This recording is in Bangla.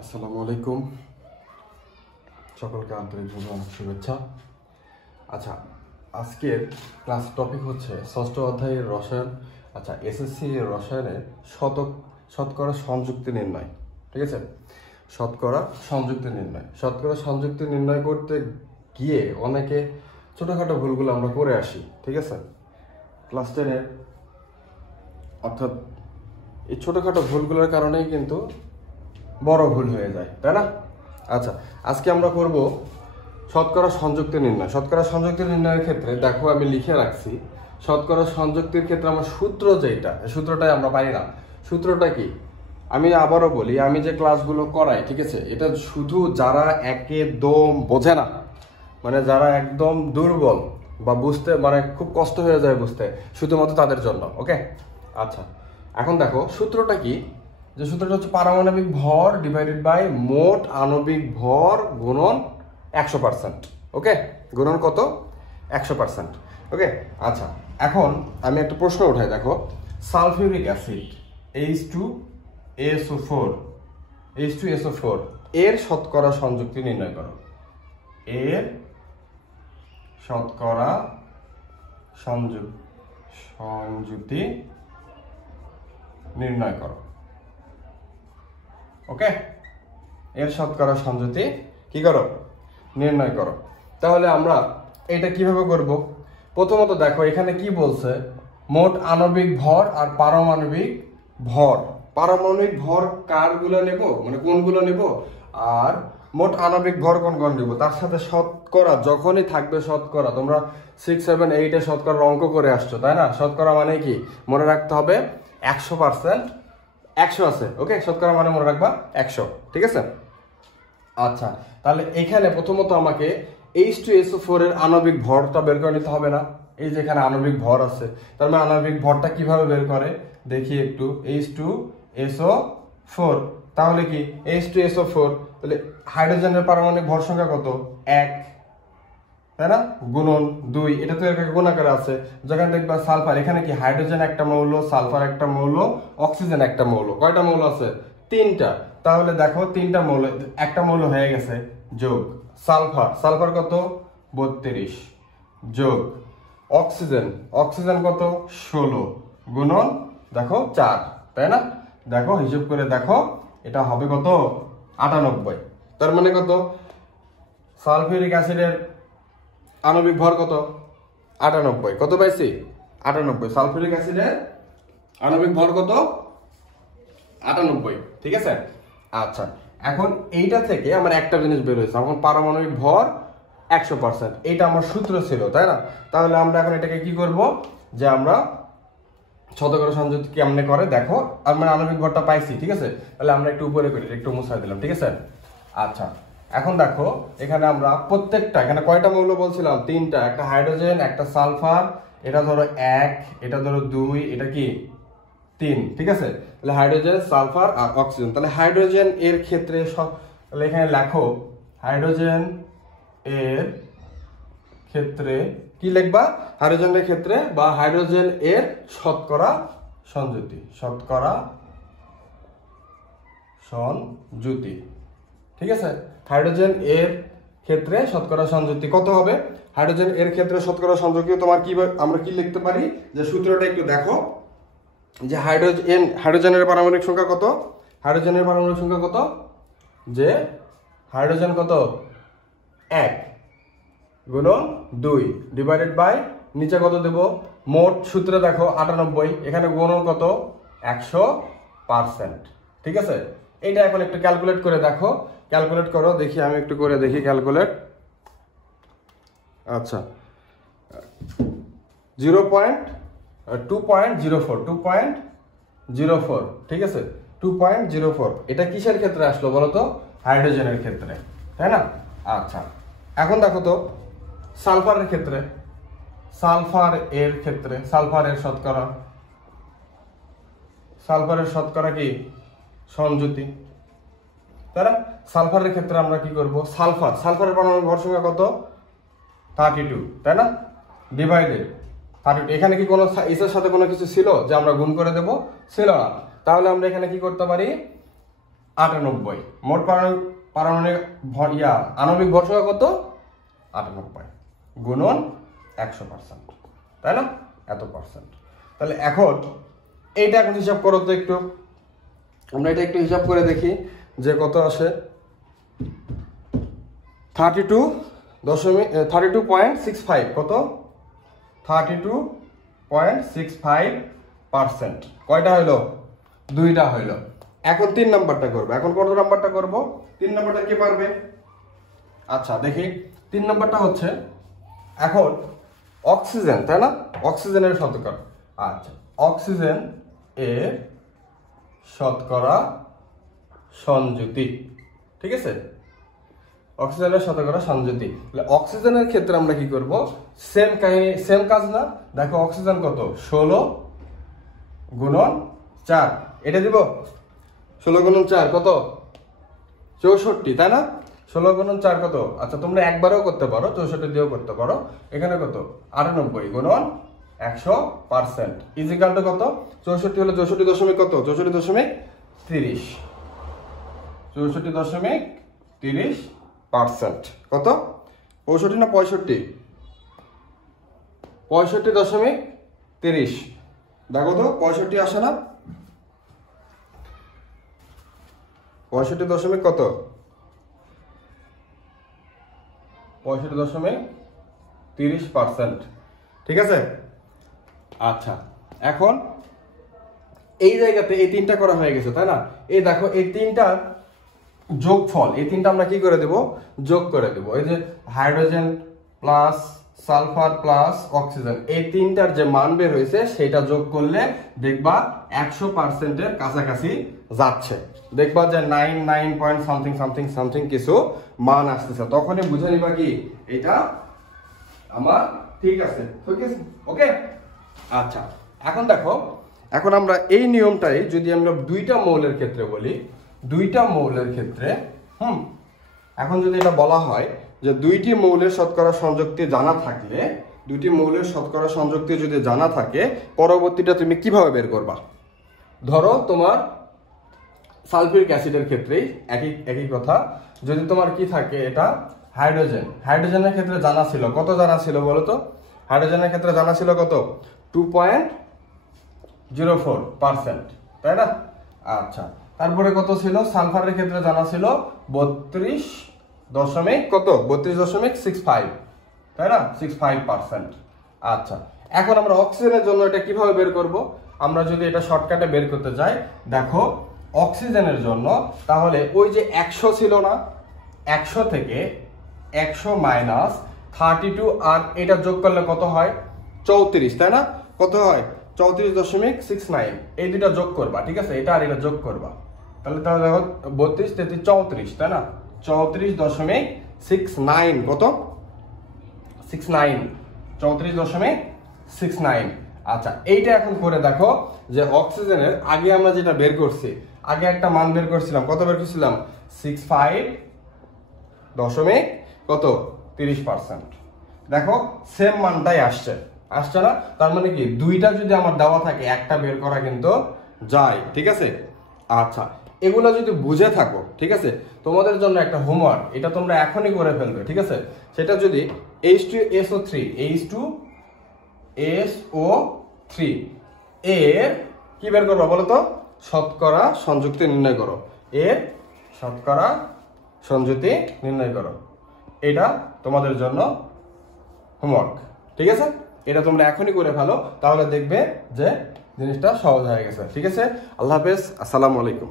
আসসালামু আলাইকুম, সকলকে আন্তরিকভাবে অনেক শুভেচ্ছা। আচ্ছা, আজকের ক্লাস টপিক হচ্ছে ষষ্ঠ অধ্যায়ের রসায়ন। আচ্ছা, এসএসসি রসায়নের শতকরা সংযুক্তি নির্ণয়। ঠিক আছে, শতকরা সংযুক্তি নির্ণয় করতে গিয়ে অনেকে ছোটোখাটো ভুলগুলো আমরা করে আসি। ঠিক আছে, ক্লাস 10-এর অর্থাৎ এই ছোটোখাটো ভুলগুলোর কারণেই কিন্তু বড় ভুল হয়ে যায়, তাই না? আচ্ছা, আজকে আমরা করব শতকরা সংযুক্তি নির্ণয়। শতকরা সংযুক্তি নির্ণয়ের ক্ষেত্রে দেখো আমি লিখে রাখছি, শতকরা সংযুক্তির ক্ষেত্রে আমার সূত্র যেটা, সূত্রটাই আমরা পাই না। সূত্রটা কি আমি আবারও বলি, আমি যে ক্লাসগুলো করাই, ঠিক আছে, এটা শুধু যারা একদম বোঝে না, মানে যারা একদম দুর্বল বা বুঝতে মানে খুব কষ্ট হয়ে যায় বুঝতে, শুধুমাত্র তাদের জন্য। ওকে, আচ্ছা, এখন দেখো সূত্রটা কি, যে সূত্রটা হচ্ছে পারমাণবিক ভর ডিভাইডেড বাই মোট আণবিক ভর গুণন 100%। ওকে, গুণন কত? 100%। ওকে, আচ্ছা, এখন আমি একটা প্রশ্ন উঠাই। দেখো, সালফিউরিক অ্যাসিড H2SO4 এর শতকরা সংযুক্তি নির্ণয় করো। এর শতকরা সংযুক্তি নির্ণয় করো। ওকে, এর শতকরা সংযুক্তি কি করো? নির্ণয় করো। তাহলে আমরা এটা কিভাবে করব? প্রথমত দেখো এখানে কি বলছে, মোট আণবিক ভর আর পারমাণবিক ভর। পারমাণবিক ভর কারগুলো নেব, মানে কোনগুলো নেব, আর মোট আণবিক ভর কোন নেব, তার সাথে শতকরা যখনই থাকবে শতকরা, তোমরা 6, 7, 8 এ শতকরা অঙ্ক করে আসছো, তাই না? শতকরা মানে কি মনে রাখতে হবে? 100%। 100 আছে। ওকে, শতকরা মানে মনে রাখবা 100। ঠিক আছে, আচ্ছা, তাহলে এখানে প্রথমত আমাকে H2SO4 এর আণবিক ভরটা বের করে নিতে হবে না? এই যে এখানে আণবিক ভর আছে, তার মানে আণবিক ভরটা কিভাবে বের করে দেখি একটু। H2SO4, তাহলে কি H2SO4, তাহলে হাইড্রোজেনের পারমাণবিক ভর সংখ্যা কত? 1, তাই না? গুণন 2, এটা তো এর গুণাকারে আছে। যখন দেখবা সালফার, এখানে কি হাইড্রোজেন একটা মৌল, সালফার একটা মৌল, অক্সিজেন একটা মৌল। কয়টা মৌল আছে? 3টা। তাহলে দেখো 3টা মৌল, একটা মৌল হয়ে গেছে, যোগ সালফার কত? 32, যোগ অক্সিজেন কত? 16, গুণন দেখো 4, তাই না? দেখো হিসাব করে দেখো, এটা হবে কত? 98। তার মানে কত? সালফিউরিক অ্যাসিডের আণবিক ভর কত? 98। কত পাইছি? 98। সালফিউরিক অ্যাসিডের আণবিক ভর কত? 98। ঠিক আছে, আচ্ছা, এখন এইটা থেকে আমার একটা জিনিস বের হয়েছে, এখন পারমাণবিক ভর 100%, এইটা আমার সূত্র ছিল, তাই না? তাহলে আমরা এখন এটাকে কি করব, যে আমরা শতকরা সংযুক্তি কেমনে করে দেখো, আমরা আণবিক ভরটা পাইছি, ঠিক আছে, তাহলে আমরা একটু উপরে করি, একটু মুছাই দিলাম। ঠিক আছে, আচ্ছা, এখন দেখো এখানে আমরা প্রত্যেকটা, এখানে কয়টা মৌল বলছিলাম? 3টা, একটা হাইড্রোজেন, একটা সালফার, এটা ধরো 1, এটা ধরো 2, এটা কি 3। ঠিক আছে, তাহলে হাইড্রোজেন, সালফার আর অক্সিজেন। তাহলে হাইড্রোজেন এর ক্ষেত্রে তাহলে এখানে লেখো, হাইড্রোজেন এর ক্ষেত্রে কি লিখবা? হাইড্রোজেনের ক্ষেত্রে বা হাইড্রোজেন এর শতকরা সংযুক্তি, ঠিক আছে, হাইড্রোজেন এর ক্ষেত্রে শতকরা সংযুক্তি কত হবে? হাইড্রোজেন এর ক্ষেত্রে শতকরা সংযুক্তি তোমার কি, আমরা কি লিখতে পারি, যে সূত্রটা একটু দেখো, যে হাইড্রোজেনের পারমাণবিক সংখ্যা কত? হাইড্রোজেনের পারমাণবিক সংখ্যা কত? যে হাইড্রোজেন কত? 1 গুণন 2 ডিভাইডেড বাই নিচে কত দেব? মোট সূত্রে দেখো 98, এখানে গুণন কত? 100%। ঠিক আছে, এইটা এখন একটু ক্যালকুলেট করে দেখো, ক্যালকুলেট করো দেখি, আমি একটু করে দেখি ক্যালকুলেট। আচ্ছা, 2.04, ঠিক আছে, 2.04, এটা কিসের ক্ষেত্রে আসলো বলো তো? হাইড্রোজেনের ক্ষেত্রে, তাই না? আচ্ছা, এখন দেখো তো সালফারের ক্ষেত্রে, সালফারের শতকরা কি? সংযুতি, তাই না? সালফারের ক্ষেত্রে আমরা কি করব? সালফারের পারমাণবিক ভর সংখ্যা কত? 32, তাই না? ডিভাইডেড 32, এখানে কি কোনো এর সাথে কোনো কিছু ছিল যে আমরা গুণ করে দেব? ছিল না। তাহলে আমরা এখানে কি করতে পারি? 98। মোট পারমাণবিক আণবিক ভর সংখ্যা কত? 98 গুণন 100%, তাই না? এত পার্সেন্ট। তাহলে এখন এইটা এখন হিসাব করো তো একটু, আমরা এটা একটু হিসাব করে দেখি যে কত আসে। 32.65 কত? 32.65%। কয়টা হইলো? 2টা হইলো। এখন 3 নাম্বারটা করবো। এখন কত নাম্বারটা করবো? 3 নাম্বারটা কে পারবে? আচ্ছা দেখি, 3 নাম্বারটা হচ্ছে এখন অক্সিজেন, তাই না? অক্সিজেনের শতকরা। আচ্ছা, অক্সিজেন এর শতকরা সংযুতি, ঠিক আছে? অক্সিজেনের শতকরা সংযুতি। অক্সিজেনের ক্ষেত্রে আমরা কি করব? সেম কাহিনী, সেম কাজ না? দেখো অক্সিজেন কত? 16 গুণন 4, এটা দিব। 16 গুণন 4 কত? 64, তাই না? 16 গুণন 4 কত? আচ্ছা তোমরা একবারও করতে পারো, 64 দিয়েও করতে পারো। এখানে কত? 98 গুণন 100% ইজিক্যাল টু কত? 64 হলো 64 দশমিক কত? 64.30, 64.30%। কত? 65 না 65? 65.30। দেখো তো 65 আসে না? 65 দশমিক কত? 65.30%, ঠিক আছে? আচ্ছা এখন এই জায়গাতে এই 3টা করা হয়ে গেছে, তাই না? এই দেখো এই 3টার যোগফল, এই 3টা আমরা কি করে দেব? যোগ করে দেব। এই যে hydrogen plus sulphur plus oxygen, এই 3টার যে মান বের হয়েছে সেটা যোগ করলে দেখবা 100% এর কাছাকাছি যাচ্ছে। দেখবা যে 99 পয়েন্ট সামথিং সামথিং সামথিং কিছু মান আসতেছে, তখনই বুঝে নিবা কি এটা আমার ঠিক আছে। ওকে, আচ্ছা এখন দেখো, এখন আমরা এই নিয়মটাই যদি আমরা 2টা মৌলের ক্ষেত্রে বলি, 2টা মৌলের ক্ষেত্রে এখন যদি এটা বলা হয় যে 2টি মৌলের শতকরা সংযুক্তি জানা থাকলে, 2টি মৌলের শতকরা সংযুক্তি যদি জানা থাকে, পরবর্তীটা তুমি কিভাবে বের করবা? ধরো তোমার সালফিউরিক অ্যাসিডের ক্ষেত্রেই একই কথা। যদি তোমার কি থাকে, এটা হাইড্রোজেন, হাইড্রোজেনের ক্ষেত্রে জানা ছিল কত? জানা ছিল বলো তো? হাইড্রোজেনের ক্ষেত্রে জানা ছিল কত? 2.04%, তাই না? আচ্ছা তারপরে কত ছিল? সালফারের ক্ষেত্রে জানা ছিল 32 দশমিক কত? 32.65, তাই না? 65%। আচ্ছা এখন আমরা অক্সিজেনের জন্য এটা কিভাবে বের করব? আমরা যদি এটা শর্টকাটে বের করতে চাই, দেখো অক্সিজেনের জন্য তাহলে ওই যে 100 ছিল না, 100 থেকে 100 মাইনাস 32 আর এটা যোগ করলে কত হয়? 34, তাই না? কত হয়? 34.69। এই দুটা যোগ করবা, ঠিক আছে? এটা আর এটা যোগ করবা, তাহলে দেখো 32 33 34, তাই না? 34.69 কত? 69, 34.69। আচ্ছা এইটা এখন করে দেখো যে অক্সিজেনের আগে আমরা যেটা বের করছি, আগে একটা মান বের করছিলাম, কত বের করছিলাম? 65 দশমিক কত? 30%। দেখো সেম মানটাই আসছে না? তার মানে কি 2টা যদি আমার দেওয়া থাকে, একটা বের করা কিন্তু যায়, ঠিক আছে? আচ্ছা এগুলো যদি বুঝে থাকো, ঠিক আছে, তোমাদের জন্য একটা হোমওয়ার্ক, এটা তোমরা এখনই করে ফেলবে, ঠিক আছে? সেটা যদি H2SO3 H2SO3 এর কি বের করবো বলো তো? শতকরা সংযুক্তি নির্ণয় করো, এর শতকরা সংযুক্তি নির্ণয় করো। এটা তোমাদের জন্য হোমওয়ার্ক, ঠিক আছে? এটা তোমরা এখনই করে ফেলো, তাহলে দেখবে যে জিনিসটা সহজ হয়ে গেছে, ঠিক আছে? আল্লাহ হাফেজ, আসসালামু আলাইকুম।